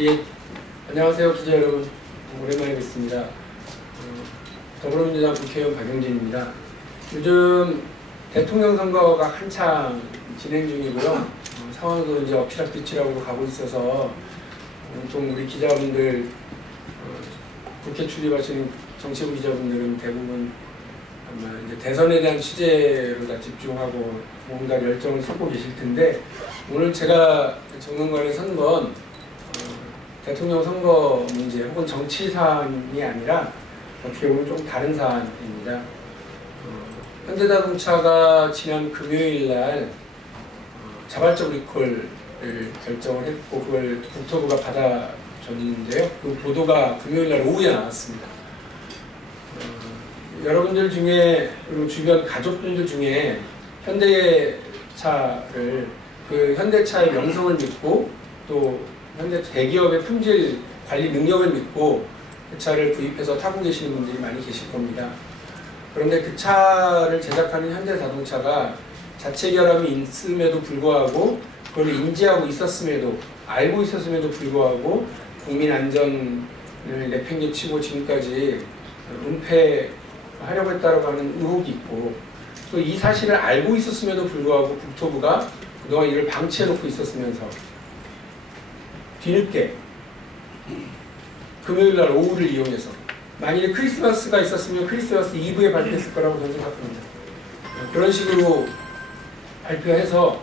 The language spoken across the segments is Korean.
예, 안녕하세요 기자 여러분, 오랜만에 뵙습니다. 더불어민주당 국회의원 박용진입니다. 요즘 대통령 선거가 한창 진행 중이고요. 상황도 이제 엎치락뒤치락으로 가고 있어서 좀 우리 기자분들, 국회 출입하시는 정치부 기자분들은 대부분 아마 이제 대선에 대한 취재로 다 집중하고 뭔가 열정을 쏟고 계실 텐데, 오늘 제가 적는 거에 선 건 대통령 선거 문제 혹은 정치 사안이 아니라 어떻게 보면 좀 다른 사안입니다. 현대자동차가 지난 금요일 날 자발적 리콜을 결정을 했고 그걸 국토부가 받아줬는데요. 그 보도가 금요일 날 오후에 나왔습니다. 여러분들 중에, 그리고 주변 가족분들 중에 현대차를, 그 현대차의 명성을 믿고 또 현대 대기업의 품질 관리 능력을 믿고 그 차를 구입해서 타고 계시는 분들이 많이 계실 겁니다. 그런데 그 차를 제작하는 현대자동차가 자체 결함이 있음에도 불구하고, 그걸 인지하고 있었음에도, 알고 있었음에도 불구하고 국민 안전을 내팽개치고 지금까지 은폐하려고 했다고 하는 의혹이 있고, 또 이 사실을 알고 있었음에도 불구하고 국토부가 그동안 이를 방치해놓고 있었으면서 뒤늦게 금요일날 오후를 이용해서, 만일에 크리스마스가 있었으면 크리스마스 이브에 발표했을 거라고 저는 생각합니다. 그런 식으로 발표해서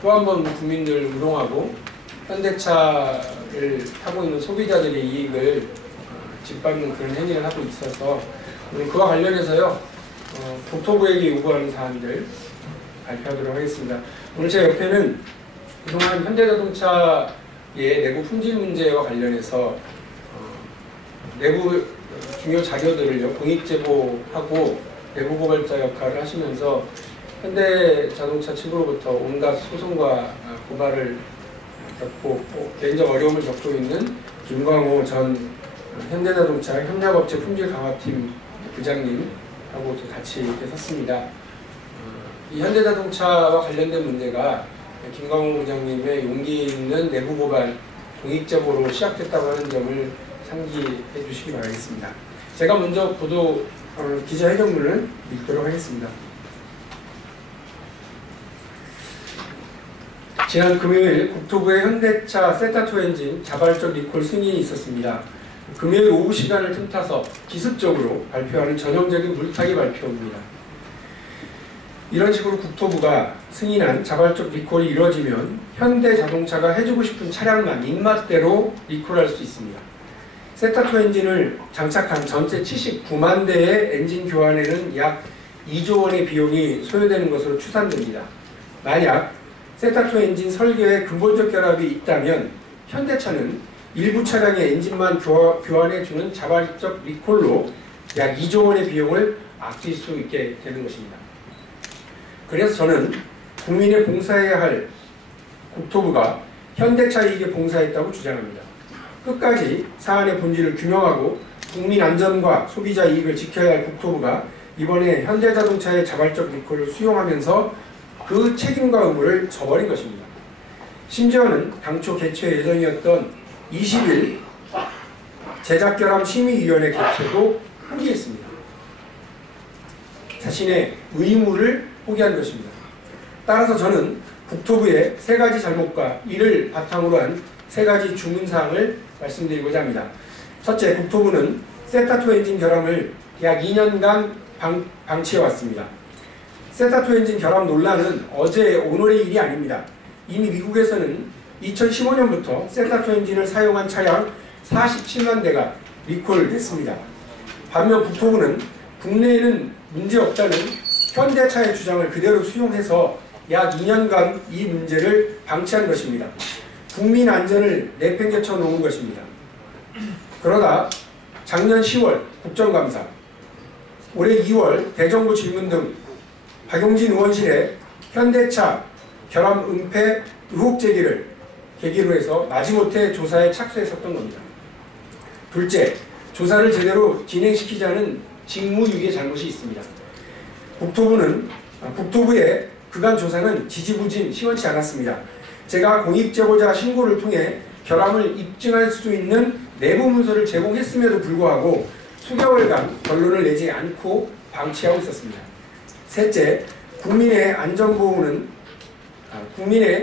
또 한 번 국민들 우롱하고 현대차를 타고 있는 소비자들의 이익을 짓밟는 그런 행위를 하고 있어서, 오늘 그와 관련해서요 국토부에게 요구하는 사안들 발표하도록 하겠습니다. 오늘 제 옆에는 그동안 현대자동차의 내부 품질 문제와 관련해서 내부 중요 자료들을요 공익제보하고 내부 고발자 역할을 하시면서 현대자동차 측으로부터 온갖 소송과 고발을 겪고 개인적 어려움을 겪고 있는 김광호 전 현대자동차 협력업체 품질 강화팀 부장님하고 같이 이렇게 섰습니다. 이 현대자동차와 관련된 문제가 김광호 부장님의 용기 있는 내부 고발 공익제보로 시작됐다고 하는 점을 상기해 주시기 바라겠습니다. 제가 먼저 보도 기자회견문을 읽도록 하겠습니다. 지난 금요일 국토부의 현대차 세타2 엔진 자발적 리콜 승인이 있었습니다. 금요일 오후 시간을 틈타서 기습적으로 발표하는 전형적인 물타기 발표입니다. 이런 식으로 국토부가 승인한 자발적 리콜이 이루어지면 현대자동차가 해주고 싶은 차량만 입맛대로 리콜할 수 있습니다. 세타2 엔진을 장착한 전체 79만 대의 엔진 교환에는 약 2조 원의 비용이 소요되는 것으로 추산됩니다. 만약 세타2 엔진 설계에 근본적 결함이 있다면 현대차는 일부 차량의 엔진만 교환해주는 자발적 리콜로 약 2조 원의 비용을 아낄 수 있게 되는 것입니다. 그래서 저는 국민에 봉사해야 할 국토부가 현대차 이익에 봉사했다고 주장합니다. 끝까지 사안의 본질을 규명하고 국민 안전과 소비자 이익을 지켜야 할 국토부가 이번에 현대자동차의 자발적 리콜을 수용하면서 그 책임과 의무를 저버린 것입니다. 심지어는 당초 개최 예정이었던 20일 제작결함 심의위원회 개최도 포기했습니다. 자신의 의무를 포기한 것입니다. 따라서 저는 국토부의 세 가지 잘못과 이를 바탕으로 한 세 가지 주문사항을 말씀드리고자 합니다. 첫째, 국토부는 세타2 엔진 결함을 약 2년간 방치해왔습니다. 세타2 엔진 결함 논란은 어제 오늘의 일이 아닙니다. 이미 미국에서는 2015년부터 세타2 엔진을 사용한 차량 47만 대가 리콜됐습니다. 반면 국토부는 국내에는 문제없다는 현대차의 주장을 그대로 수용해서 약 2년간 이 문제를 방치한 것입니다. 국민 안전을 내팽개쳐 놓은 것입니다. 그러다 작년 10월 국정감사, 올해 2월 대정부 질문 등 박용진 의원실에 현대차 결함 은폐 의혹 제기를 계기로 해서 마지못해 조사에 착수했었던 겁니다. 둘째, 조사를 제대로 진행시키자는 직무유기의 잘못이 있습니다. 국토부의 그간 조사는 지지부진 시원치 않았습니다. 제가 공익제보자 신고를 통해 결함을 입증할 수 있는 내부 문서를 제공했음에도 불구하고 수개월간 결론을 내지 않고 방치하고 있었습니다. 셋째, 국민의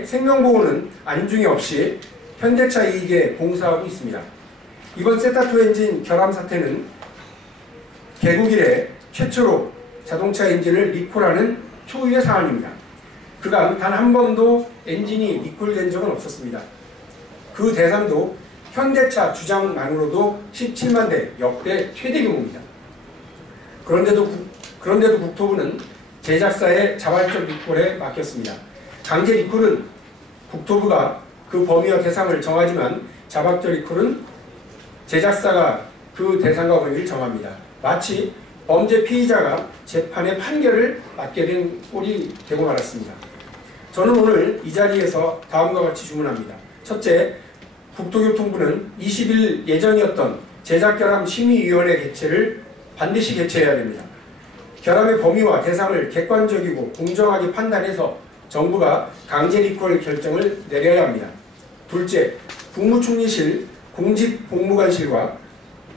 생명보호는 안중에 없이 현대차 이익에 봉사하고 있습니다. 이번 세타2 엔진 결함 사태는 개국 이래 최초로 자동차 엔진을 리콜하는 초유의 사안입니다. 그간 단 한 번도 엔진이 리콜된 적은 없었습니다. 그 대상도 현대차 주장만으로도 17만 대, 역대 최대 규모입니다. 그런데도 국토부는 제작사의 자발적 리콜에 맡겼습니다. 강제 리콜은 국토부가 그 범위와 대상을 정하지만 자발적 리콜은 제작사가 그 대상과 범위를 정합니다. 마치 범죄 피의자가 재판의 판결을 맡게 된 꼴이 되고 말았습니다. 저는 오늘 이 자리에서 다음과 같이 주문합니다. 첫째, 국토교통부는 20일 예정이었던 제작결함 심의위원회 개최를 반드시 개최해야 됩니다. 결함의 범위와 대상을 객관적이고 공정하게 판단해서 정부가 강제 리콜 결정을 내려야 합니다. 둘째, 국무총리실 공직복무관실과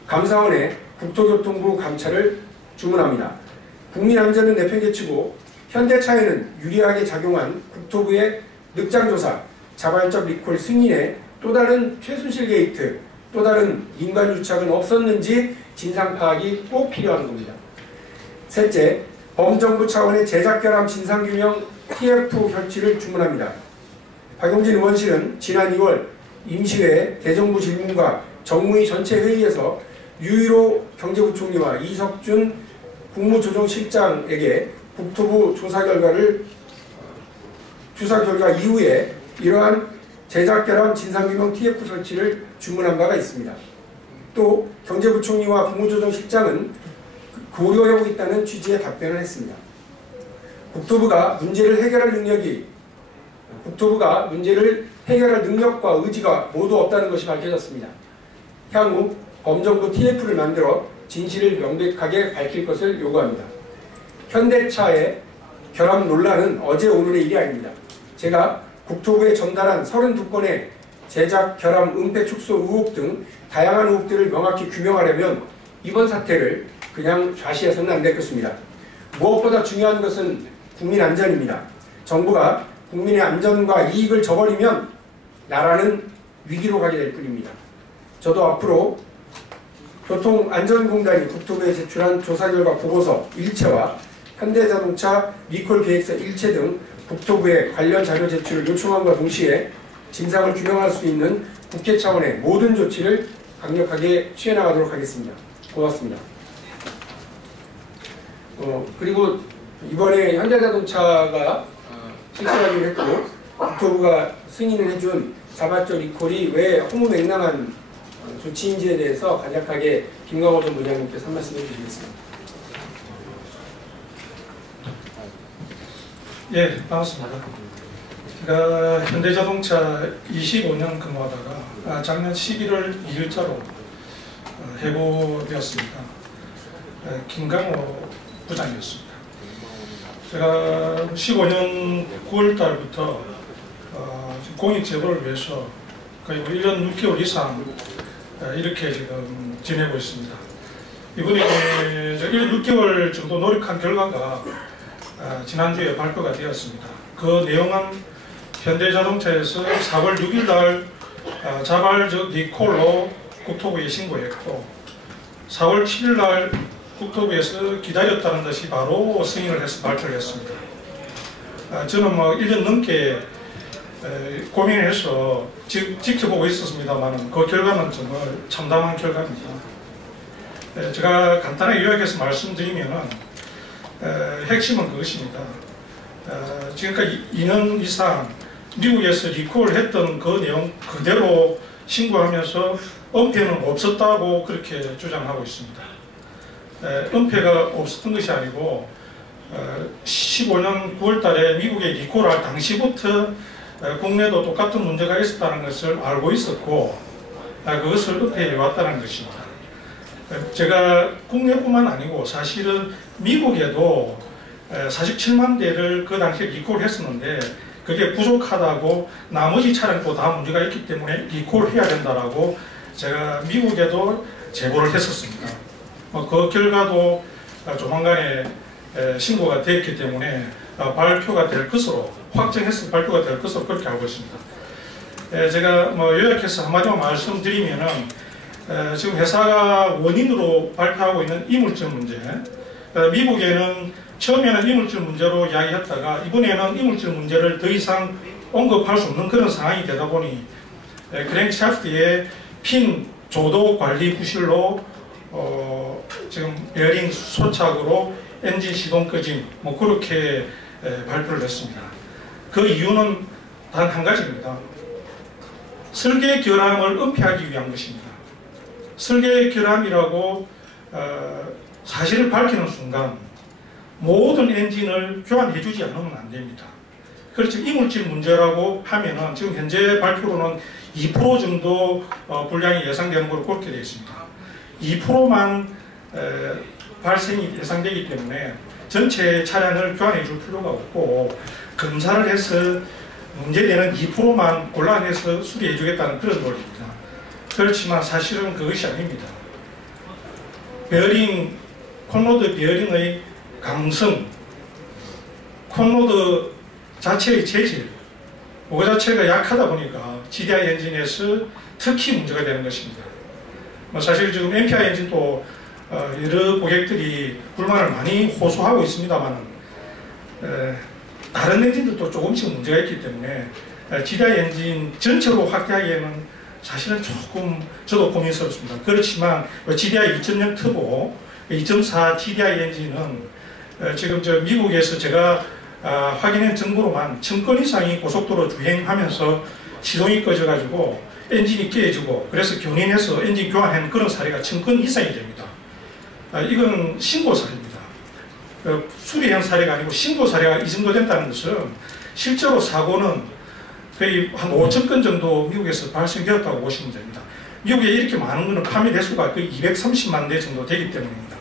감사원의 국토교통부 감찰을 주문합니다. 국민안전은 내팽개치고 현대차에는 유리하게 작용한 국토부의 늑장조사, 자발적 리콜 승인에 또 다른 최순실 게이트, 또 다른 인간유착은 없었는지 진상 파악이 꼭 필요한 겁니다. 셋째, 범정부 차원의 제작결함 진상규명 TF 결치를 주문합니다. 박용진 의원실은 지난 2월 임시회 대정부 질문과 정무위 전체 회의에서 유일호 경제부총리와 이석준 국무조정실장에게 국토부 조사 결과 이후에 이러한 제작결함 진상규명 TF 설치를 주문한 바가 있습니다. 또 경제부총리와 국무조정실장은 고려하고 있다는 취지의 답변을 했습니다. 국토부가 문제를 해결할 능력과 의지가 모두 없다는 것이 밝혀졌습니다. 향후 범정부 TF를 만들어 진실을 명백하게 밝힐 것을 요구합니다. 현대차의 결함 논란은 어제 오늘의 일이 아닙니다. 제가 국토부에 전달한 32건의 제작, 결함, 은폐, 축소 의혹 등 다양한 의혹들을 명확히 규명하려면 이번 사태를 그냥 좌시해서는 안 될 것입니다. 무엇보다 중요한 것은 국민 안전입니다. 정부가 국민의 안전과 이익을 저버리면 나라는 위기로 가게 될 뿐입니다. 저도 앞으로 교통안전공단이 국토부에 제출한 조사 결과 보고서 일체와 현대자동차 리콜 계획서 일체 등 국토부에 관련 자료 제출을 요청함과 동시에 진상을 규명할 수 있는 국회 차원의 모든 조치를 강력하게 취해나가도록 하겠습니다. 고맙습니다. 그리고 이번에 현대자동차가 실시하기로 했고 국토부가 승인을 해준 자발적 리콜이 왜 허무맹랑한 조치인지에 대해서 간략하게 김광호 전 부장님께서 한 말씀 해주시겠습니다. 예, 반갑습니다. 제가 현대자동차 25년 근무하다가 작년 11월 2일자로 해고되었습니다. 김광호 부장이었습니다. 제가 15년 9월 달부터 공익제보를 위해서 거의 1년 6개월 이상 이렇게 지금 지내고 있습니다. 이번에 1년 6개월 정도 노력한 결과가 지난주에 발표가 되었습니다. 그 내용은 현대자동차에서 4월 6일 날 자발적 리콜로 국토부에 신고했고 4월 7일 날 국토부에서 기다렸다는 듯이 바로 승인을 해서 발표를 했습니다. 저는 1년 넘게 고민을 해서 지켜보고 있었습니다만 그 결과는 정말 참담한 결과입니다. 제가 간단하게 요약해서 말씀드리면 핵심은 그것입니다. 지금까지 2년 이상 미국에서 리콜을 했던 그 내용 그대로 신고하면서 은폐는 없었다고 그렇게 주장하고 있습니다. 은폐가 없었던 것이 아니고 15년 9월 달에 미국에 리콜할 당시부터 국내도 똑같은 문제가 있었다는 것을 알고 있었고 그것을 은폐해 왔다는 것입니다. 제가 국내뿐만 아니고 사실은 미국에도 47만 대를 그 당시에 리콜을 했었는데 그게 부족하다고 나머지 차량도 다 문제가 있기 때문에 리콜 해야 된다라고 제가 미국에도 제보를 했었습니다. 그 결과도 조만간에 신고가 됐기 때문에 발표가 될 것으로 확정해서 발표가 될 것으로 그렇게 알고 있습니다. 제가 요약해서 한마디만 말씀드리면은 지금 회사가 원인으로 발표하고 있는 이물질 문제, 미국에는 처음에는 이물질 문제로 이야기했다가 이번에는 이물질 문제를 더 이상 언급할 수 없는 그런 상황이 되다 보니 크랭크샤프트의 핀 조도 관리 부실로 지금 베어링 소착으로 엔진 시동 꺼짐 그렇게 발표를 했습니다. 그 이유는 단 한 가지입니다. 설계 결함을 은폐하기 위한 것입니다. 설계 결함이라고 사실을 밝히는 순간 모든 엔진을 교환해주지 않으면 안 됩니다. 그렇죠. 이물질 문제라고 하면은 지금 현재 발표로는 2% 정도 분량이 예상되는 걸로 그렇게 되어 있습니다. 2%만 발생이 예상되기 때문에 전체 차량을 교환해 줄 필요가 없고 검사를 해서 문제되는 2%만 골라내서 수리해 주겠다는 그런 논리입니다. 그렇지만 사실은 그것이 아닙니다. 베어링, 콘로드 베어링의 강성, 콘로드 자체의 재질, 그거 자체가 약하다 보니까 GDI 엔진에서 특히 문제가 되는 것입니다. 사실 지금 MPI 엔진도 여러 고객들이 불만을 많이 호소하고 있습니다만 다른 엔진들도 조금씩 문제가 있기 때문에 GDI 엔진 전체로 확대하기에는 사실은 조금 저도 고민스럽습니다. 그렇지만 GDI 2.0 터보, 2.4 GDI 엔진은 지금 미국에서 제가 확인한 정보로만 1000건 이상이 고속도로 주행하면서 시동이 꺼져가지고 엔진이 깨지고 그래서 견인해서 엔진 교환한 그런 사례가 1000건 이상이 됩니다. 이건 신고 사례입니다. 수리한 사례가 아니고 신고 사례가 이 정도 된다는 것은 실제로 사고는 거의 한 5000건 정도 미국에서 발생되었다고 보시면 됩니다. 미국에 이렇게 많은 것은 판매 대수가 거의 230만 대 정도 되기 때문입니다.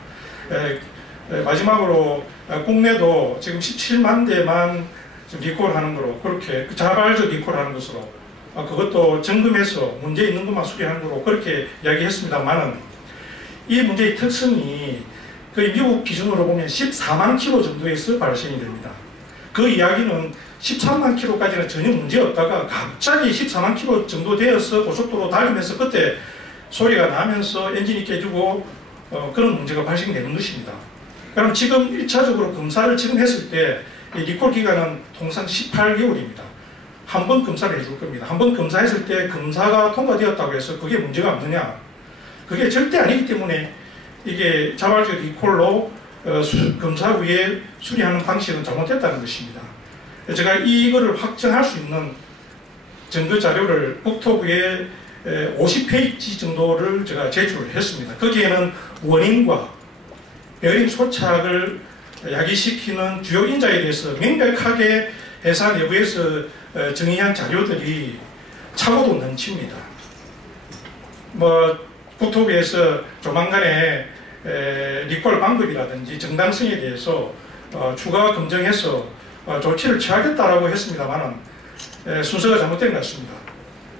마지막으로 국내도 지금 17만 대만 리콜하는 거로 그렇게 자발적 리콜하는 것으로 그것도 점검해서 문제 있는 것만 수리하는 거로 그렇게 이야기했습니다만은 이 문제의 특성이 거의 미국 기준으로 보면 14만 킬로 정도에서 발생이 됩니다. 그 이야기는 13만 킬로까지는 전혀 문제 없다가 갑자기 14만 킬로 정도 되어서 고속도로 달리면서 그때 소리가 나면서 엔진이 깨지고 그런 문제가 발생되는 것입니다. 그럼 지금 1차적으로 검사를 지금 했을 때 리콜 기간은 통상 18개월입니다. 한 번 검사를 해줄 겁니다. 한 번 검사했을 때 검사가 통과되었다고 해서 그게 문제가 없느냐? 그게 절대 아니기 때문에 이게 자발적 리콜로 검사 후에 수리하는 방식은 잘못됐다는 것입니다. 제가 이거를 확정할 수 있는 증거 자료를 국토부에 50페이지 정도를 제가 제출을 했습니다. 거기에는 원인과 베어링 소착을 야기시키는 주요 인자에 대해서 명백하게 회사 내부에서 정의한 자료들이 차고도 넘칩니다. 국토부에서 조만간에 리콜 방법이라든지 정당성에 대해서 추가 검증해서 조치를 취하겠다라고 했습니다만 순서가 잘못된 것 같습니다.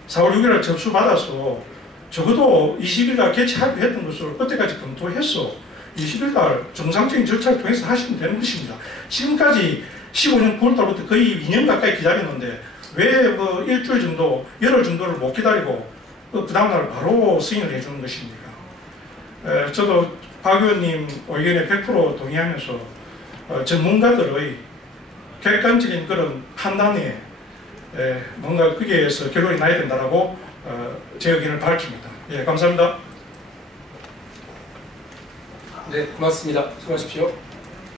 4월 6일 접수받아서 적어도 20일 날 개최하기로 했던 것을 그때까지 검토해서 20일 날 정상적인 절차를 통해서 하시면 되는 것입니다. 지금까지 15년 9월달부터 거의 2년 가까이 기다렸는데 왜 일주일 정도, 열흘 정도를 못 기다리고 그 다음날 바로 승인을 해주는 것입니까? 저도 박 의원님 의견에 100% 동의하면서 전문가들의 객관적인 그런 판단에 뭔가 거기에서 결론이 나야 된다라고 제 의견을 밝힙니다. 예, 감사합니다. 네, 고맙습니다. 수고하십시오.